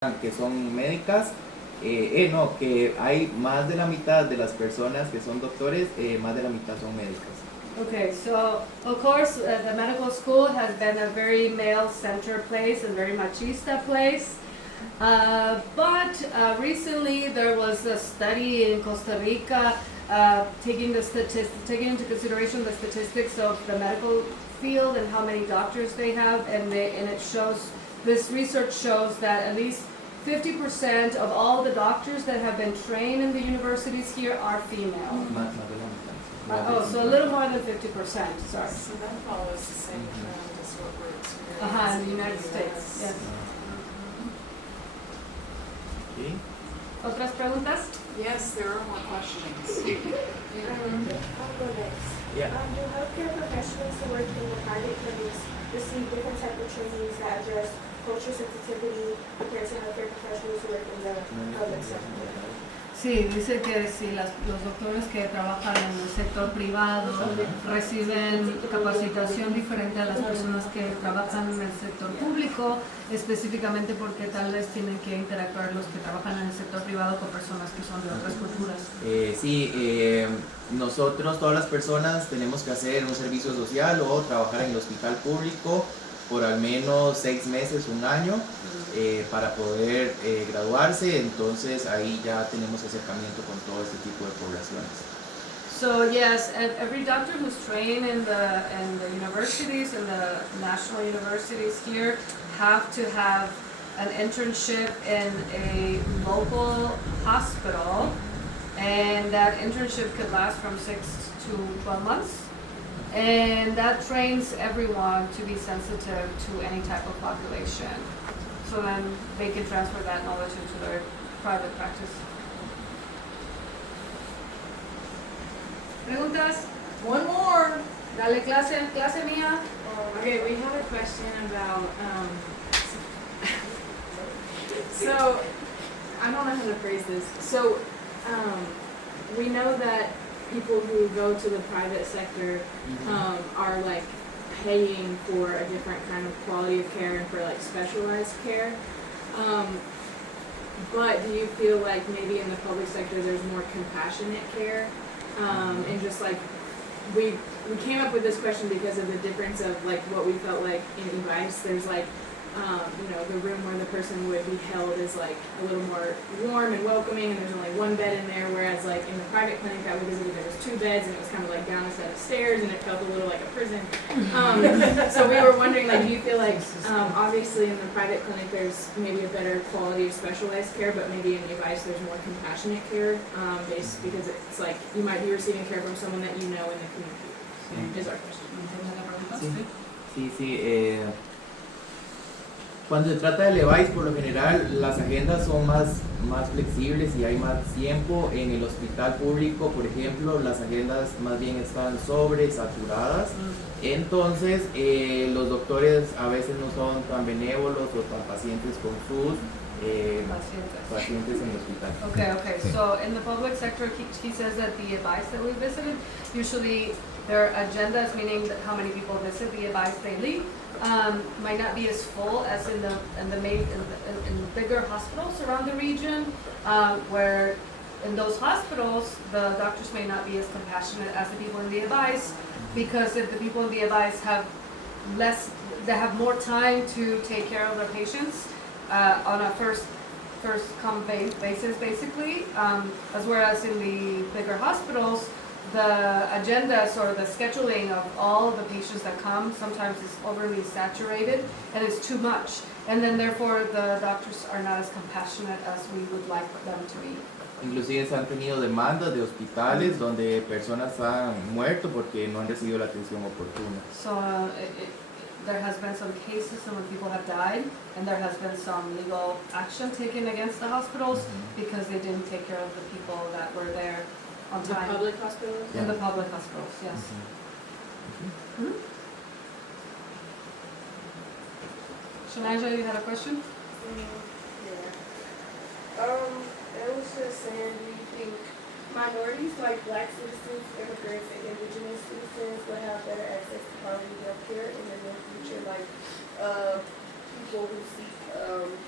que son médicas, no, que hay más de la mitad de las personas que son doctores, más de la mitad son médicas. Okay, so of course the medical school has been a very male-centered place and very machista place. But recently there was a study in Costa Rica taking into consideration the statistics of the medical field and how many doctors they have, and it shows, this research shows that at least 50% of all the doctors that have been trained in the universities here are female. Más de la mitad. So a little more than 50%, sorry. So that follows the same trend as what we're experiencing In the United States, yes. Okay. ¿Otras preguntas? Yes, there are more questions. I'll go next. Yeah. Do healthcare professionals who work in the private clinics receive different type of trainings that address cultural sensitivity compared to healthcare professionals who work in the public sector? Sí, dice que si los doctores que trabajan en el sector privado reciben capacitación diferente a las personas que trabajan en el sector público, específicamente porque tal vez tienen que interactuar los que trabajan en el sector privado con personas que son de otras culturas. Nosotros, todas las personas, tenemos que hacer un servicio social o trabajar en el hospital público por al menos 6 meses, un año, para poder graduarse. Entonces ahí ya tenemos acercamiento con todo este tipo de poblaciones. So yes, every doctor who's trained in the universities, in the national universities here, have to have an internship in a local hospital, and that internship could last from 6 to 12 months. And that trains everyone to be sensitive to any type of population. So then they can transfer that knowledge into their private practice. ¿Preguntas? One more. Dale clase mía. Okay, we had a question about, so, I don't know how to phrase this. So, we know that people who go to the private sector are like paying for a different kind of quality of care and for like specialized care. But do you feel like maybe in the public sector there's more compassionate care? And just like we came up with this question because of the difference of like what we felt like in advice. There's like the room where the person would be held is like a little more warm and welcoming, and there's only one bed in there, whereas like in the private clinic that we visited there was 2 beds, and it was kind of like down a set of stairs, and it felt a little like a prison. So we were wondering, like, do you feel like obviously in the private clinic there's maybe a better quality of specialized care, but maybe in the advice there's more compassionate care, based because it's like you might be receiving care from someone that you know in the community. Is our question. Sí. Cuando se trata del EVAIS, por lo general, las agendas son más flexibles y hay más tiempo. En el hospital público, por ejemplo, las agendas más bien están sobresaturadas. Entonces, los doctores a veces no son tan benévolos o tan pacientes con sus pacientes en el hospital. Okay. So in the public sector, he says that the advice that we visited, usually their agendas, meaning that how many people visit the advice daily, might not be as full as in the bigger hospitals around the region, where in those hospitals the doctors may not be as compassionate as the people in the advice, because if the people in the advice have more time to take care of their patients on a first come basis, basically, as whereas in the bigger hospitals, the agendas or the scheduling of all of the patients that come sometimes is overly saturated and it's too much, and then therefore the doctors are not as compassionate as we would like them to be. Inclusive se han tenido demandas de hospitales donde personas han muerto porque no han recibido la atención oportuna. So there has been some cases when people have died, and there has been some legal action taken against the hospitals because they didn't take care of the people that were there on time. The public hospitals? In the public hospitals, yes. Shanaja, you had a question? It was just saying, do you think minorities like Black citizens, immigrants, and indigenous citizens will have better access to quality health care in the near future? Like, people who seek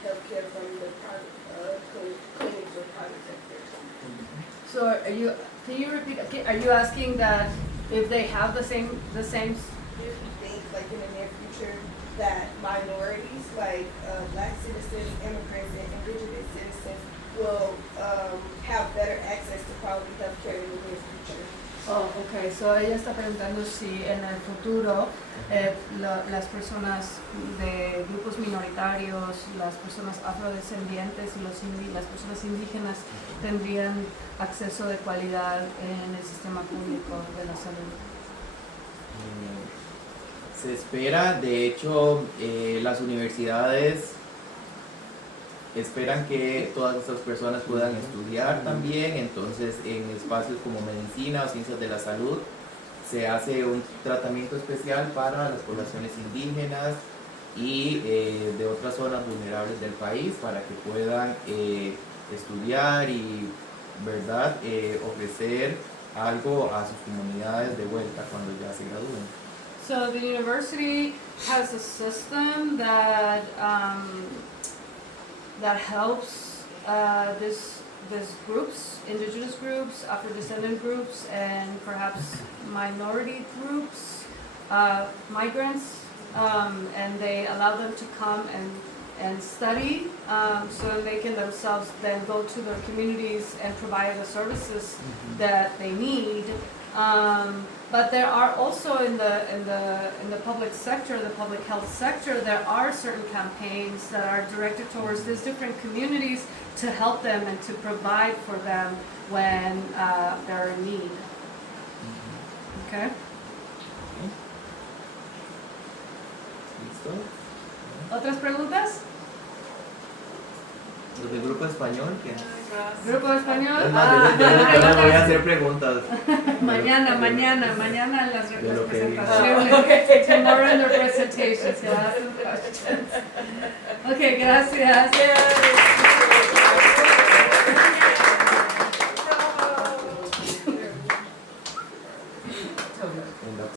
healthcare from the private clinics or private sectors. So can you repeat, are you asking that if they have the same, If you think, like in the near future, that minorities, like Black citizens, immigrants, and indigenous citizens will have better access to quality healthcare in the near future. oh, okay, so ella está preguntando si en el futuro las personas de grupos minoritarios, las personas afrodescendientes y las personas indígenas tendrían acceso de calidad en el sistema público de la salud. Se espera, de hecho, las universidades esperan que todas estas personas puedan estudiar también, entonces en espacios como medicina o ciencias de la salud se hace un tratamiento especial para las poblaciones indígenas y de otras zonas vulnerables del país para que puedan estudiar y, ¿verdad?, ofrecer algo a sus comunidades de vuelta cuando ya se gradúen. So the university has a system that that helps this groups, indigenous groups, Afro-descendant groups, and perhaps minority groups, migrants, and they allow them to come and study, so they can themselves then go to their communities and provide the services that they need. But there are also in the public sector, the public health sector, there are certain campaigns that are directed towards these different communities to help them and to provide for them when they're in need. Okay? ¿Listo? ¿Otras preguntas? Los del grupo español, ¿qué? ¿Grupo español? Es más, yo les voy a hacer preguntas. Mañana en las De lo que presentaciones. Tomorrow in the presentations, you'll ask them questions. Okay, gracias.